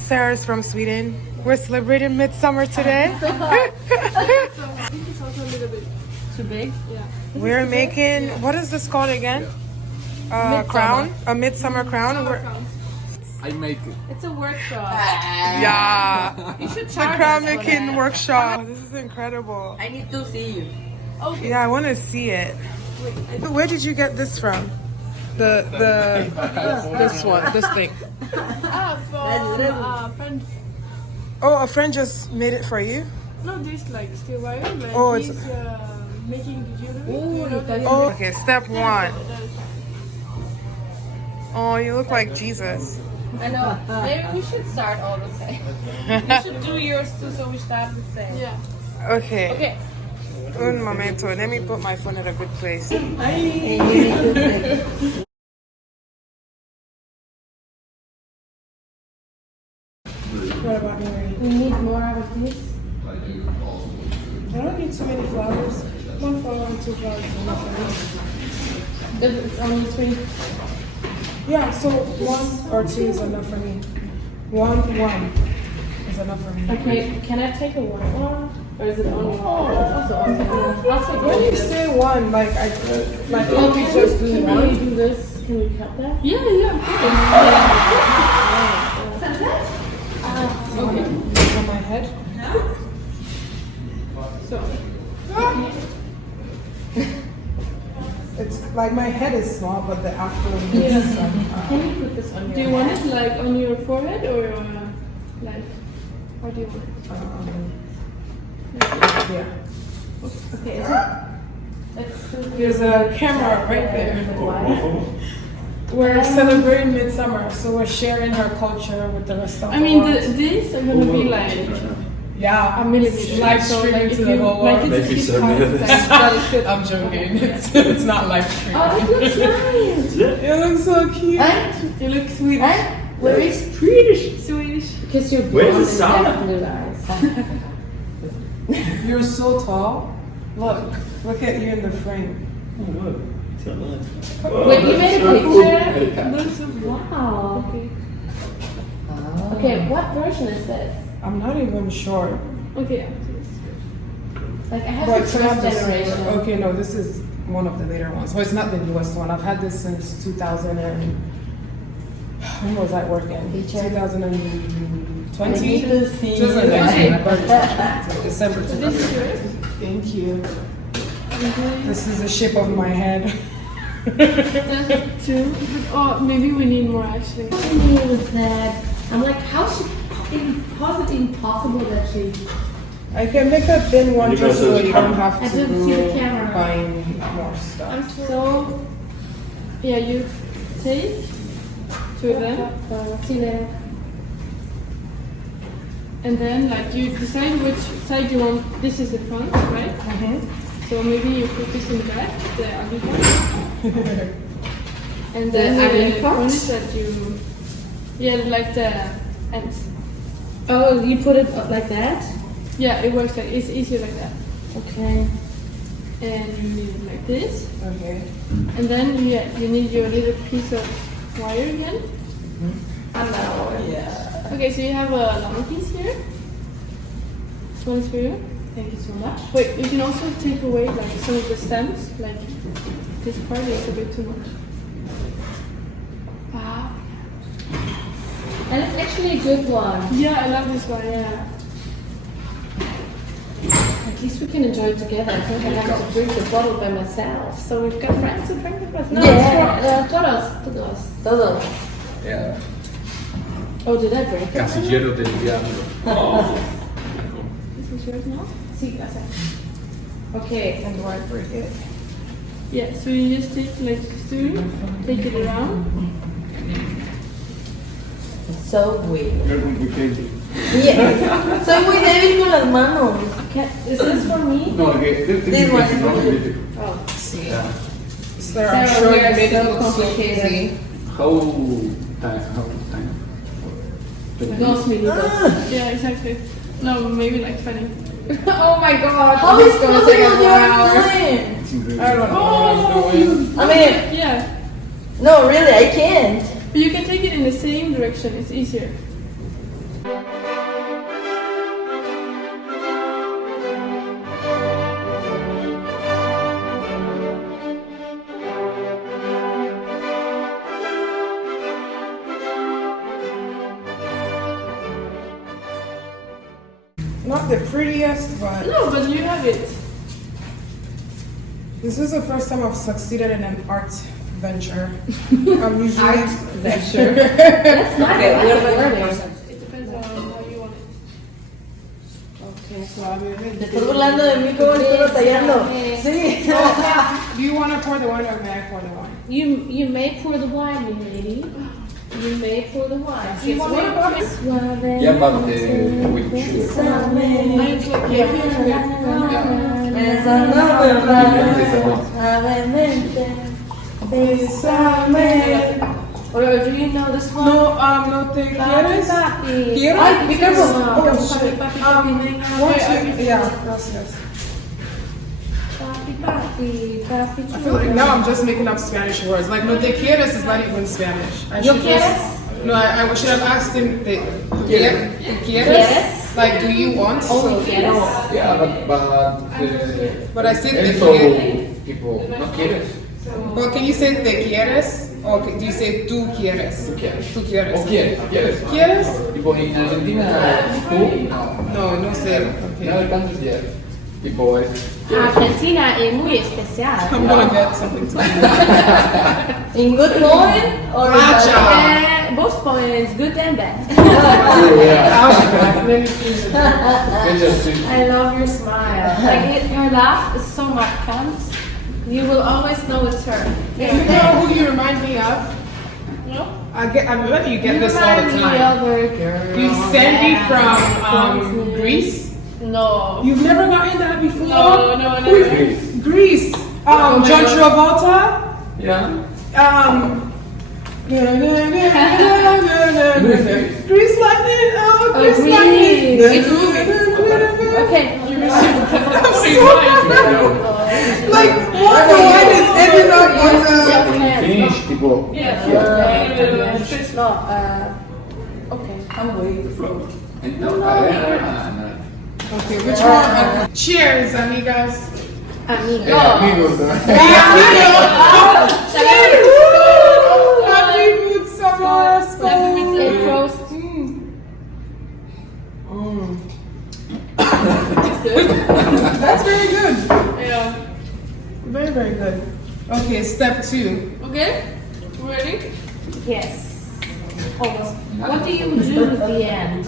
Sarah's from Sweden. We're celebrating Midsommar today. I think it's also a little bit Too big? yeah. We're making, what is this called again? Crown? A Midsommar crown? I make it. It's a workshop. Yeah. You should The charge crown us for making that. workshop. This is incredible. I need to see you. Yeah, I want to see it. Where did you get this from? This one, this thing. From friend. Oh, a friend just made it for you? No, this like steel wire. Like Oh, it's- he's making the jewelry. Ooh, You know, that- Oh, okay, step one. that is- Oh, you look like Jesus. I know. Maybe we should start all the same. You should do yours too, so we start the same. Yeah. Okay. Okay. Un momento. Let me put my phone at a good place. What about Mary? We need more of this. I don't need too many flowers. One flower and two flowers is enough for me. If it's only 3. Yeah, so one or two is enough for me. One is enough for me. Okay, can I take a white one? Or is it only one? That's also okay. I'll take When one. you say one, like can't we just do Can we one? do this? Can we cut that? Yeah, yeah. Okay. On my head. So, It's like my head is small, but the afro is Can you put this on your do you want it like on your forehead or like? How do you want it? yeah. Okay, is it? There's a camera right there. Why? We're celebrating Midsommar, so we're sharing our culture with the rest of I the mean, world. these are gonna be like Yeah, a millimeter. live So, streaming like, to if the you whole make world. it Maybe 6 so, times, yeah. that is good. I'm joking. It's not live streaming. Oh, that looks nice. It looks so cute. You look Swedish. Where is Swedish. Because you're Where's the blonde and sauna? have blue eyes. You're so tall. Look at you in the frame. Wait, you made a picture? Looks so Wow. okay. Okay, what version is this? I'm not even sure. Okay. Like, I have But the some of first this- generation. Okay, no, this is one of the later ones. Well, it's not the newest one. I've had this since 2000 and when was I working? Teacher. 2020. to see 2019. My birthday. So December So this is yours. Thank you. This is the shape of my head. That's 2. Oh, maybe we need more actually. me with that. I'm like, how is it impossible that she... I can make a thin one You just go to so the you camera. don't have I to didn't see the go camera. buying more stuff. So, yeah, you take 2 of them, See you later. and then like you decide which side you want. This is the front, right? So maybe you put this in the back, the ugly part. And then ugly the part? corners that you, yeah, like the ends. Oh, you put it up like that? Yeah, it works like it's easier like that. Okay. And you need it like this, Okay. and then you need your little piece of wire again. Yeah. Okay, so you have a long piece here. This one is for you. Thank you so much. Wait, you can also take away like some of the stems, like this part is a bit too much. Ah. And it's actually a good one. Yeah, I love this one, yeah. At least we can enjoy it together. I think I have to drink the bottle by myself. So we've got friends who drink it with us. No, Yeah. it's for todos. Yeah. Oh, did I break it? Casillero del diablo. This is yours now? Sí, gracias. Okay. And do I break it? Yeah, so you just take like steering, take it around. So weird. You're muy crazy. Yeah. Soy muy débil con las manos. Is this for me? No, okay. This one is not for you. difficult. Oh. See. Yeah. Sir, I'm Sarah, sure we you are made it so look so complicated. easy. How time? 2 minutos. Yeah, exactly. No, maybe like 20. Oh my god. How this is gonna possible take a you're while. doing? It's incredible. I don't know what I'm doing. I mean, Yeah. no, really, I can't. But you can take it in the same direction, it's easier. Not the prettiest, but No, but you have it. this is the first time I've succeeded in an art venture. I'm usually Venture. That's nice. Okay, what about learning. It depends on how you want it. Okay. Te estás burlando de mí como estoy batallando. Sí. Do you want to pour the wine or may I pour the wine? You may pour the wine, my lady. You may pour the wine. Do you want me to pour it? Yeah, but with sugar. Esa no me Bésame. Or do you know this one? No te quieres? Papi. Quiero? Ay, be careful. Oh, Papi, shit. papi, papi. What? Yeah, gracias. Papi, papi, papi. I feel like now I'm just making up Spanish words. Like, no te quieres is not even Spanish. I ¿Yo should quieres? just- No, I should have asked him, ¿te quieres? ¿Quieres? Like, do you want? Only quieres? Yeah, But I said te eso, quieres. tipo, no quieres. Well, can you say te quieres? Or do you say tú quieres? Tú quieres. Tú quieres. O quieres, quieres. ¿Quieres? Tipo, en Argentina, tú, no. No sé. No Okay. alcanzas ya. Tipo, es. Argentina es muy especial. I'm gonna get something to eat. In good point or Matcha. Both points, good and bad. Let me please. Es just I love your smile. Like her laugh is so markant. You will always know it's her. You know who you remind me of? No? I bet you get You this all the remind me time. of a girl. You send me Yeah. from Greece. No. You've never gotten that before? No, no, Who is never. it? Greece. my John God. Travolta. Yeah. Grease lightning. Oh, Grease Grease. lightning. It's a movie. Okay. I'm so like what the wine is ending up on the. Finish, tipo. Yeah. No, okay. I'm waiting. No, Okay, which one? Cheers, amigas. Amigo. amigos. Hey, amigos. Cheers. Happy Midsommar. Skål. It grows. That's very good. Yeah. Very, very good. Okay, step 2. Okay? Ready? Yes. Almost. What do you do at the end?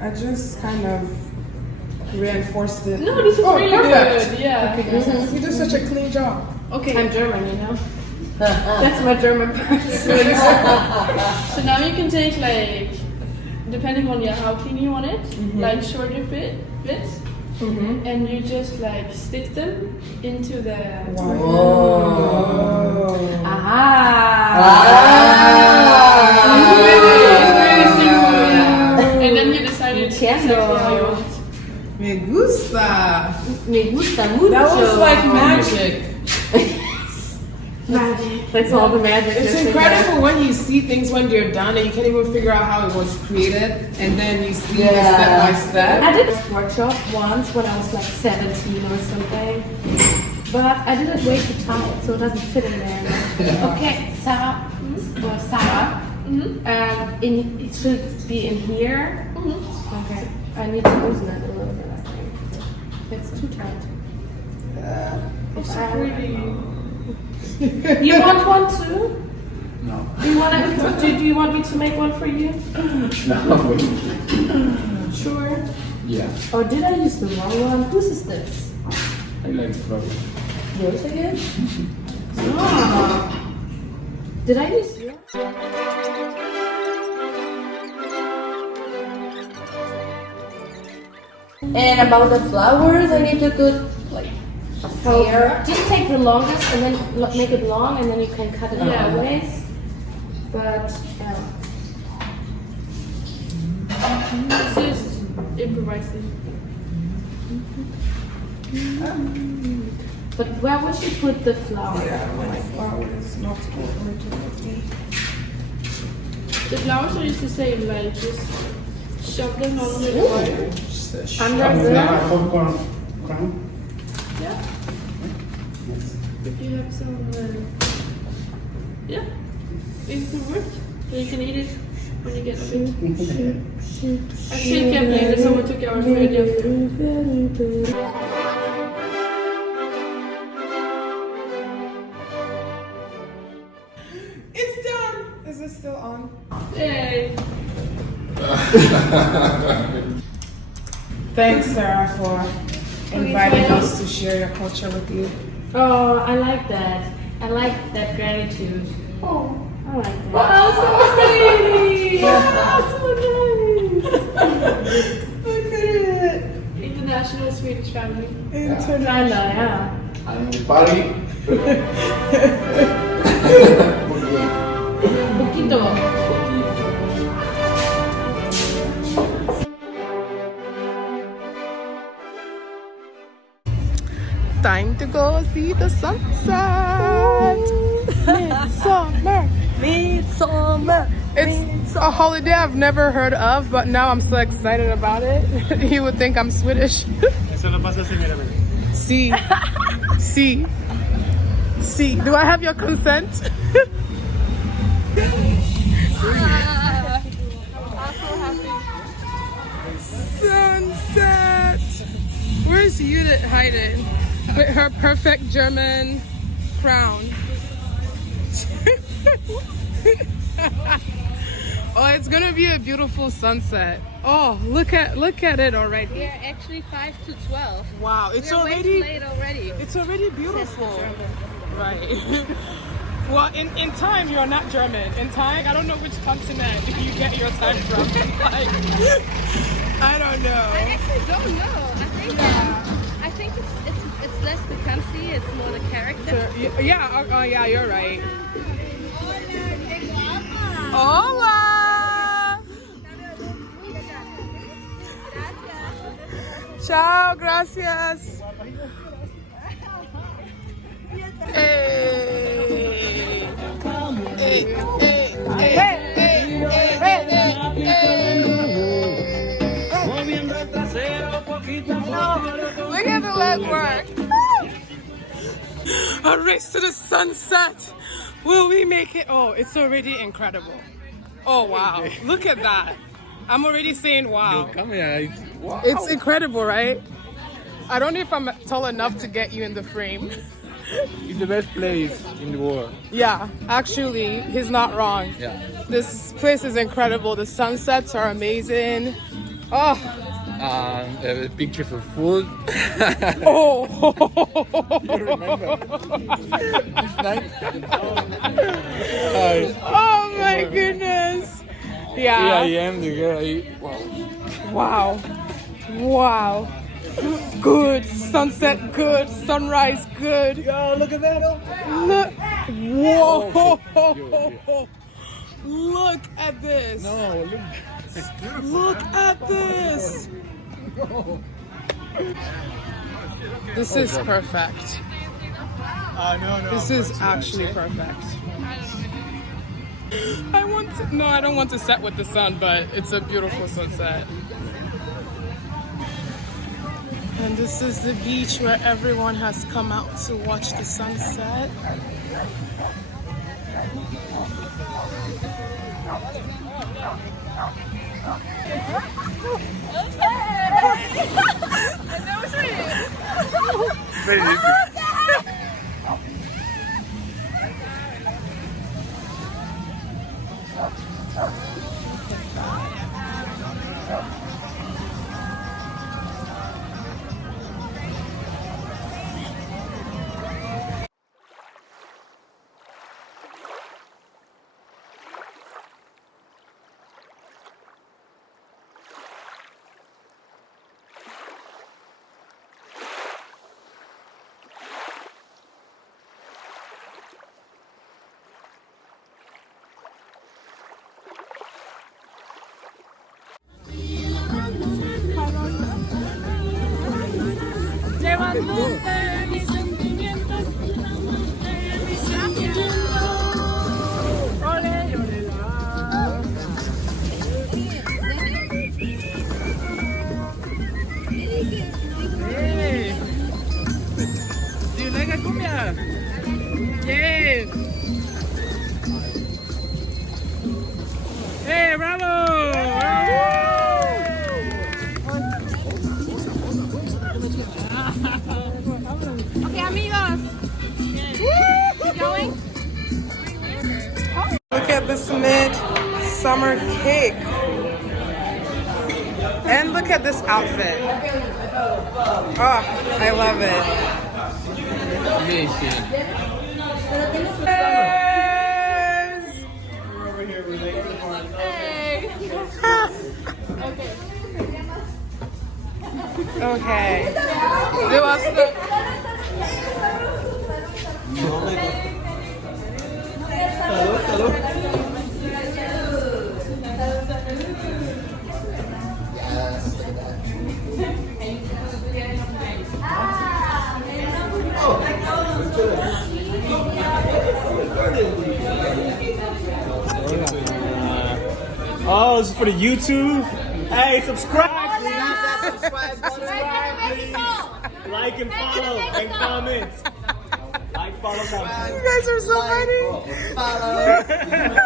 I just kind of reinforced it. No, this is really perfect. good. Yeah. You do such a clean job. Okay. I'm German, you know. That's my German part. So now you can take like, depending on how clean you want it, like shorter bits, and you just like stick them into the. Wow. Very simple, yeah. And then you decide exactly how you want it. Me gusta. Me gusta mucho. That was like magic. Magic. That's all the magic. It's there's in incredible when you see things when they're done and you can't even figure out how it was created, and then you see it step by there. step. I did this workshop once when I was like 17 or something, but I did it way too tight, so it doesn't fit in there. Okay, Sarah, or Sarah, it should be in here. Okay, I need to loosen it a little bit. I think it's too tight. It's really. You want one too? No. Do you want me to make one for you? No. Sure. Yeah. Or did I use the wrong one? Whose is this? I like flowers. Yours again? Ah. Did I use yours? And about the flowers, I need to put like here. Just take the longest and then make it long, and then you can cut it Yeah. out ways. but It's just improvising. but where would you put the flower? Yeah, my flowers not over to me. The flowers are just the same, like just shove them under the wire. Under the Popcorn crown. Yeah. If you have some, yeah, it could work. Then you can eat it when you get a bit. I still can't believe that someone took our food yesterday. It's done. Is it still on? Yay! Thanks, Sarah, for inviting us to share your culture with you. Oh, I like that. I like that gratitude. Oh, I like that. Wow, so pretty! Look at it. International Swedish family. Kinda, yeah. And party. Poquito. Time to go see the sunset. Midsommar. Midsommar. It's a holiday I've never heard of, but now I'm so excited about it. You would think I'm Swedish. See. See. See. Do I have your consent? Sunset. Where's Judith hiding? With her perfect German crown. Oh, it's gonna be a beautiful sunset. Oh, look at it already. We are actually 5 to 12. Wow, it's We're way already too late already. it's already beautiful. Right. Well, in time you're not German. In time, I don't know which continent you get your time from. Like, I don't know. I actually don't know. I think it's less the country, it's more the character. Yeah, yeah, you're right. Hola. Ciao, gracias. Hey. Hey, hey, look at the leg work. A race to the sunset. Will we make it? Oh, it's already incredible. Oh, wow. Look at that. I'm already saying wow. Come here. Wow. It's incredible, right? I don't know if I'm tall enough to get you in the frame. It's the best place in the world. Yeah, actually, he's not wrong. Yeah. This place is incredible. The sunsets are amazing. Oh. Pictures of food. Oh. You remember? This night? Oh my goodness. 3 Yeah. a.m. the girl. Wow. Wow. Wow. Good. Sunset good. Sunrise good. Yo, look at that. Look. Whoa. Oh, Look at this. no, look. It's beautiful. Look at this. This is perfect. No. This is actually perfect. I don't want to set with the sun, but it's a beautiful sunset. And this is the beach where everyone has come out to watch the sunset. Very different. Mis sentimientos, ole, ole, la. Hey. Do you like a cumbia? Yes. Hey, bravo! Okay, amigos. Keep going. Look at this midsummer cake. And look at this outfit. Oh, I love it. Amazing. Okay. Who else? Oh, this is for the YouTube. Hey, subscribe. Like and follow and comment. Like, follow, comment. You guys are so funny.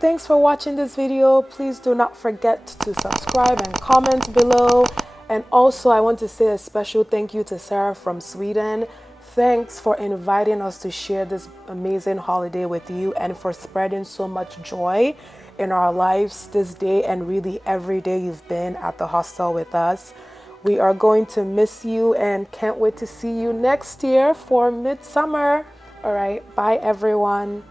Thanks for watching this video. Please do not forget to subscribe and comment below. And also, I want to say a special thank you to Sarah from Sweden. Thanks for inviting us to share this amazing holiday with you and for spreading so much joy in our lives this day and really every day you've been at the hostel with us. We are going to miss you and can't wait to see you next year for Midsummer. All right, bye everyone.